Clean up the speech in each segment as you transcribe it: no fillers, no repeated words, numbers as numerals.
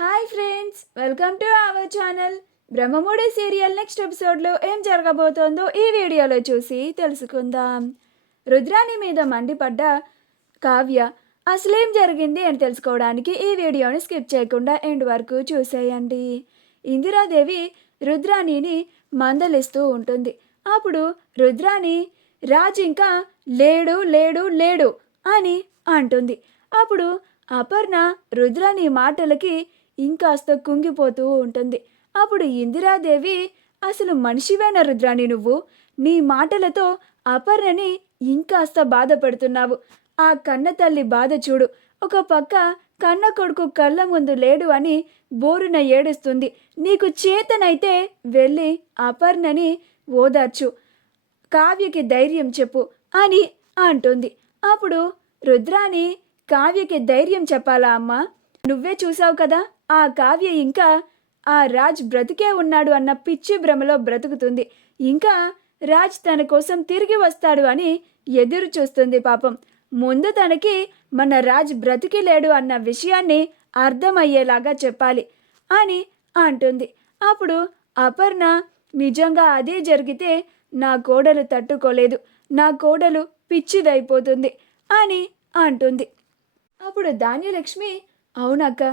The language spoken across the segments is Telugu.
Hi friends, welcome to our channel. Brahmamudi serial next ఎపిసోడ్లో ఏం జరగబోతోందో ఈ వీడియోలో చూసి తెలుసుకుందాం. రుద్రాణి మీద మండిపడ్డ కావ్య అసలేం జరిగింది అని తెలుసుకోవడానికి ఈ వీడియోని స్కిప్ చేయకుండా ఎండ్ వరకు చూసేయండి. ఇందిరాదేవి రుద్రాణిని మందలిస్తూ ఉంటుంది. అప్పుడు రుద్రాణి రాజ్ ఇంకా లేడు లేడు లేడు అని అంటుంది. అప్పుడు అపర్ణ రుద్రాణి మాటలకి ఇంకాస్త కుంగిపోతూ ఉంటుంది. అప్పుడు ఇందిరాదేవి, అసలు మనిషివేనా రుద్రాణి నువ్వు? నీ మాటలతో అపర్ణని ఇంకాస్త బాధ పెడుతున్నావు. ఆ కన్న తల్లి బాధ చూడు. ఒక పక్క కన్న కొడుకు కళ్ళ ముందు లేడు అని బోరున ఏడుస్తుంది. నీకు చేతనైతే వెళ్ళి అపర్ణని ఓదార్చు, కావ్యకి ధైర్యం చెప్పు అని అంటుంది. అప్పుడు రుద్రాణి, కావ్యకి ధైర్యం చెప్పాలా అమ్మా? నువ్వే చూసావు కదా, ఆ కావ్య ఇంకా ఆ రాజ్ బ్రతికే ఉన్నాడు అన్న పిచ్చి భ్రమలో బ్రతుకుతుంది. ఇంకా రాజ్ తన కోసం తిరిగి వస్తాడు అని ఎదురు చూస్తుంది. పాపం, ముందు తనకి మన రాజ్ బ్రతికి లేడు అన్న విషయాన్ని అర్థమయ్యేలాగా చెప్పాలి అని అంటుంది. అప్పుడు అపర్ణ, నిజంగా అదే జరిగితే నా కోడలు తట్టుకోలేదు, నా కోడలు పిచ్చిదైపోతుంది అని అంటుంది. అప్పుడు ధాన్యలక్ష్మి, అవునక్క,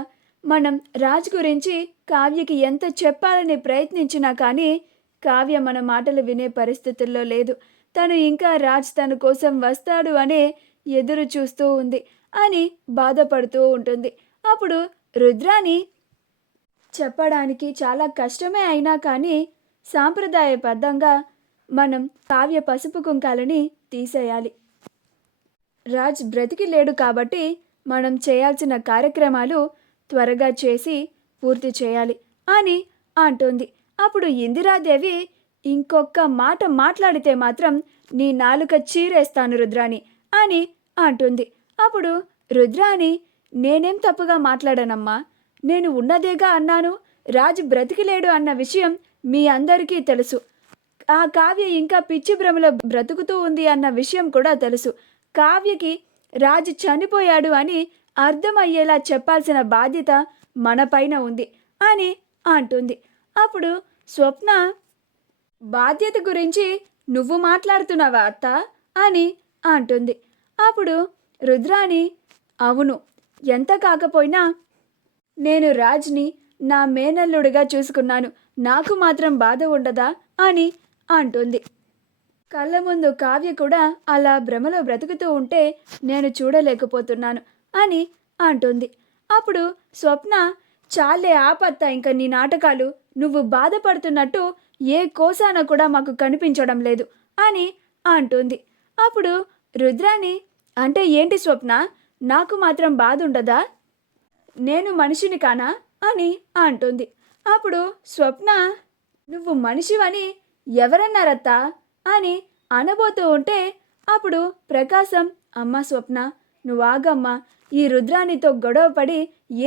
మనం రాజ్ గురించి కావ్యకి ఎంత చెప్పాలని ప్రయత్నించినా కానీ కావ్య మన మాటలు వినే పరిస్థితుల్లో లేదు. తను ఇంకా రాజ్ తన కోసం వస్తాడు అనే ఎదురు చూస్తూ ఉంది అని బాధపడుతూ ఉంటుంది. అప్పుడు రుద్రాణి, చెప్పడానికి చాలా కష్టమే అయినా కానీ సాంప్రదాయబద్ధంగా మనం కావ్య పసుపు కుంకాలని తీసేయాలి. రాజ్ బ్రతికి లేడు కాబట్టి మనం చేయాల్సిన కార్యక్రమాలు త్వరగా చేసి పూర్తి చేయాలి అని అంటుంది. అప్పుడు ఇందిరాదేవి, ఇంకొక మాట మాట్లాడితే మాత్రం నీ నాలుక చీరేస్తాను రుద్రాణి అని అంటుంది. అప్పుడు రుద్రాణి, నేనేం తప్పుగా మాట్లాడానమ్మా? నేను ఉన్నదేగా అన్నాను. రాజు బ్రతికిలేడు అన్న విషయం మీ అందరికీ తెలుసు. ఆ కావ్య ఇంకా పిచ్చి భ్రమలో బ్రతుకుతూ ఉంది అన్న విషయం కూడా తెలుసు. కావ్యకి రాజు చనిపోయాడు అని అర్థమయ్యేలా చెప్పాల్సిన బాధ్యత మన పైన ఉంది అని అంటుంది. అప్పుడు స్వప్న, బాధ్యత గురించి నువ్వు మాట్లాడుతున్నావా అత్త అని అంటుంది. అప్పుడు రుద్రాణి, అవును, ఎంత కాకపోయినా నేను రాజ్ని నా మేనల్లుడిగా చూసుకున్నాను, నాకు మాత్రం బాధ ఉండదా అని అంటుంది. కళ్ళ ముందు కావ్య కూడా అలా భ్రమలో బ్రతుకుతూ ఉంటే నేను చూడలేకపోతున్నాను అని అంటుంది. అప్పుడు స్వప్న, చాలే ఆపత్త ఇంక నీ నాటకాలు, నువ్వు బాధపడుతున్నట్టు ఏ కోసాన కూడా మాకు కనిపించడం లేదు అని అంటుంది. అప్పుడు రుద్రాణి, అంటే ఏంటి స్వప్న, నాకు మాత్రం బాధ ఉండదా? నేను మనిషిని కానా అని అంటుంది. అప్పుడు స్వప్న, నువ్వు మనిషివని ఎవరన్నారత్తా అని అనబోతూ ఉంటే అప్పుడు ప్రకాశం, అమ్మ స్వప్న, నువ్వు ఆగమ్మా, ఈ రుద్రాణితో గొడవపడి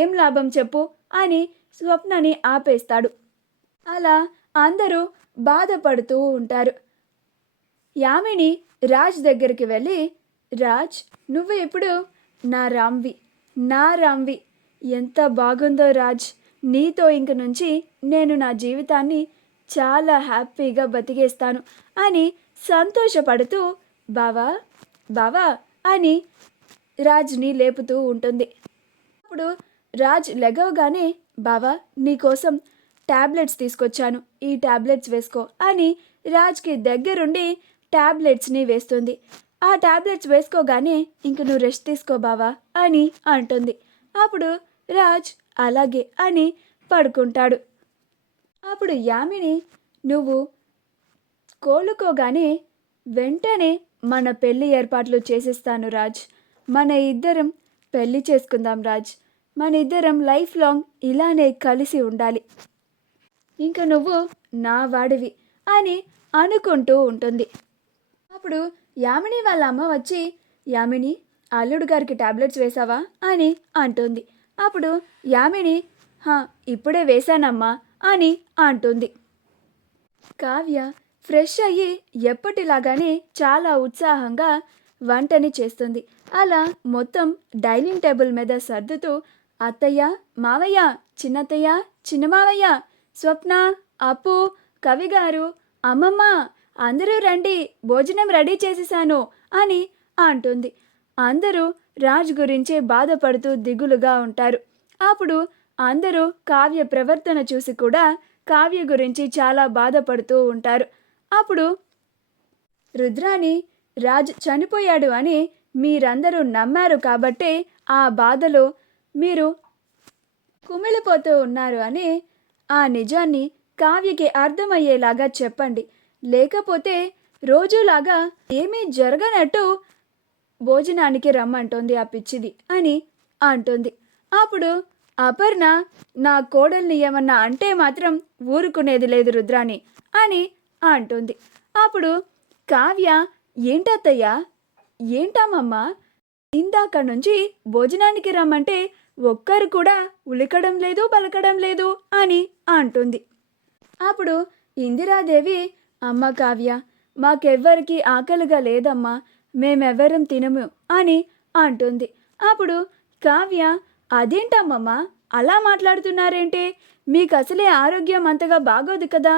ఏం లాభం చెప్పు అని స్వప్నని ఆపేస్తాడు. అలా అందరూ బాధపడుతూ ఉంటారు. యామిని రాజ్ దగ్గరికి వెళ్ళి, రాజ్, నువ్వు ఇప్పుడు నా రామ్వి, నా రామ్వి, ఎంత బాగుందో రాజ్, నీతో ఇంక నుంచి నేను నా జీవితాన్ని చాలా హ్యాపీగా బతికేస్తాను అని సంతోషపడుతూ బావా బావా అని రాజ్ని లేపుతూ ఉంటుంది. అప్పుడు రాజ్ లెగవగానే, బావా నీకోసం ట్యాబ్లెట్స్ తీసుకొచ్చాను, ఈ ట్యాబ్లెట్స్ వేసుకో అని రాజ్కి దగ్గరుండి ట్యాబ్లెట్స్ని వేస్తుంది. ఆ ట్యాబ్లెట్స్ వేసుకోగానే, ఇంక నువ్వు రెస్ట్ తీసుకో బావా అని అంటుంది. అప్పుడు రాజ్ అలాగే అని పడుకుంటాడు. అప్పుడు యామిని, నువ్వు కోలుకోగానే వెంటనే మన పెళ్లి ఏర్పాట్లు చేసేస్తాను రాజ్, మన ఇద్దరం పెళ్లి చేసుకుందాం రాజ్, మన ఇద్దరం లైఫ్ లాంగ్ ఇలానే కలిసి ఉండాలి, ఇంకా నువ్వు నా వాడివి అని అనుకుంటూ ఉంటుంది. అప్పుడు యామిని వాళ్ళ అమ్మ వచ్చి, యామిని, అల్లుడు గారికి ట్యాబ్లెట్స్ వేసావా అని అంటుంది. అప్పుడు యామిని, ఇప్పుడే వేశానమ్మా అని అంటుంది. కావ్య ఫ్రెష్ అయ్యి ఎప్పటిలాగానే చాలా ఉత్సాహంగా వంటని చేస్తుంది. అలా మొత్తం డైనింగ్ టేబుల్ మీద సర్దుతూ అత్తయ్య, మావయ్య, చిన్నత్తయ్య, చిన్న మావయ్య, స్వప్న, అప్పు, కవి గారు, అమ్మమ్మ అందరూ రండి, భోజనం రెడీ చేసేసాను అని అంటుంది. అందరూ రాజ్ గురించే బాధపడుతూ దిగులుగా ఉంటారు. అప్పుడు అందరూ కావ్య ప్రవర్తన చూసి కూడా కావ్య గురించి చాలా బాధపడుతూ ఉంటారు. అప్పుడు రుద్రాని రాజ్ చనిపోయాడు అని మీరందరూ నమ్మారు కాబట్టే ఆ బాధలో మీరు కుమిలిపోతూ ఉన్నారు అని ఆ నిజాన్ని కావ్యకి అర్థమయ్యేలాగా చెప్పండి. లేకపోతే రోజులాగా ఏమీ జరగనట్టు భోజనానికి రమ్మంటోంది ఆ పిచ్చిది అని అంటుంది. అప్పుడు అపర్ణ నా కోడల్ని ఏమన్నా అంటే మాత్రం ఊరుకునేది లేదు రుద్రాని అని అంటుంది. అప్పుడు కావ్య ఏంటత్తయ్యా, ఏంటామమ్మా, ఇందాక నుంచి భోజనానికి రమ్మంటే ఒక్కరు కూడా ఉలికడం లేదు పలకడం లేదు అని అంటుంది. అప్పుడు ఇందిరాదేవి అమ్మ కావ్య, మాకెవ్వరికి ఆకలిగా లేదమ్మా, మేమెవ్వరం తినము అని అంటుంది. అప్పుడు కావ్య అదేంటమ్మమ్మా అలా మాట్లాడుతున్నారేంటే, మీకు అసలే ఆరోగ్యం అంతగా బాగోదు కదా,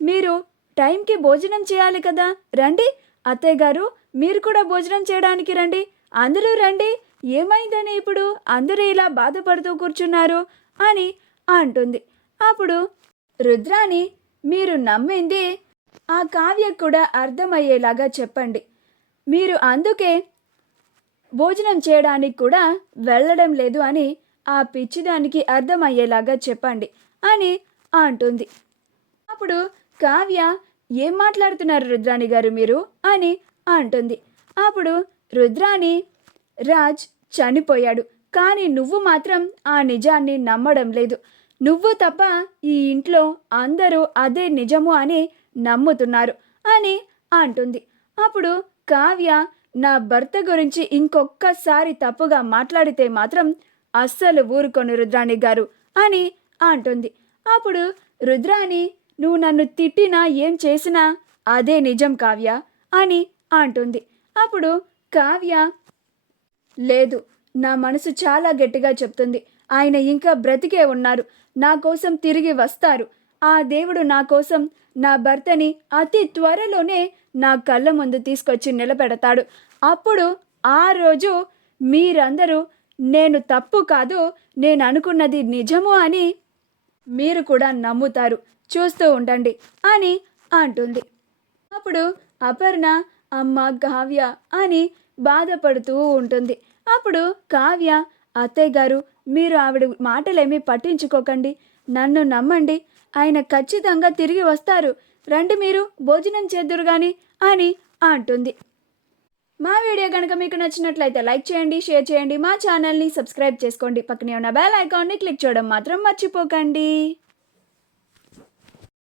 మీరు టైంకి భోజనం చేయాలి కదా, రండి అత్తయ్య గారు, మీరు కూడా భోజనం చేయడానికి రండి, అందరూ రండి, ఏమైందని ఇప్పుడు అందరూ ఇలా బాధపడుతూ కూర్చున్నారు అని అంటుంది. అప్పుడు రుద్రాని మీరు నమ్మింది ఆ కావ్య కూడా అర్థమయ్యేలాగా చెప్పండి, మీరు అందుకే భోజనం చేయడానికి కూడా వెళ్ళడం లేదు అని ఆ పిచ్చిదానికి అర్థమయ్యేలాగా చెప్పండి అని అంటుంది. అప్పుడు కావ్య ఏం మాట్లాడుతున్నారు రుద్రాని గారు మీరు అని అంటుంది. అప్పుడు రుద్రాని రాజ్ చనిపోయాడు, కానీ నువ్వు మాత్రం ఆ నిజాన్ని నమ్మడం లేదు, నువ్వు తప్ప ఈ ఇంట్లో అందరూ అదే నిజము అని నమ్ముతున్నారు అని అంటుంది. అప్పుడు కావ్య నా భర్త గురించి ఇంకొక్కసారి తప్పుగా మాట్లాడితే మాత్రం అస్సలు ఊరుకోను రుద్రాని గారు అని అంటుంది. అప్పుడు రుద్రాని నువ్వు నన్ను తిట్టినా ఏం చేసినా అదే నిజం కావ్య అని అంటుంది. అప్పుడు కావ్య లేదు, నా మనసు చాలా గట్టిగా చెప్తుంది, ఆయన ఇంకా బ్రతికే ఉన్నారు, నా కోసం తిరిగి వస్తారు, ఆ దేవుడు నా కోసం నా భర్తని అతి త్వరలోనే నా కళ్ళ ముందు తీసుకొచ్చి నిలబెడతాడు, అప్పుడు ఆ రోజు మీరందరూ నేను తప్పు కాదు, నేను అనుకున్నది నిజము అని మీరు కూడా నమ్ముతారు, చూస్తూ ఉండండి అని అంటుంది. అప్పుడు అపర్ణ అమ్మ కావ్య అని బాధపడుతూ ఉంటుంది. అప్పుడు కావ్య అత్తయ్య గారు, మీరు ఆవిడ మాటలేమీ పట్టించుకోకండి, నన్ను నమ్మండి, ఆయన ఖచ్చితంగా తిరిగి వస్తారు, రండి మీరు భోజనం చేద్దురు గాని అని అంటుంది. మా వీడియో కనుక మీకు నచ్చినట్లయితే లైక్ చేయండి, షేర్ చేయండి, మా ఛానల్ని సబ్స్క్రైబ్ చేసుకోండి, పక్కనే ఉన్న బెల్ ఐకాన్ని క్లిక్ చేయడం మాత్రం మర్చిపోకండి.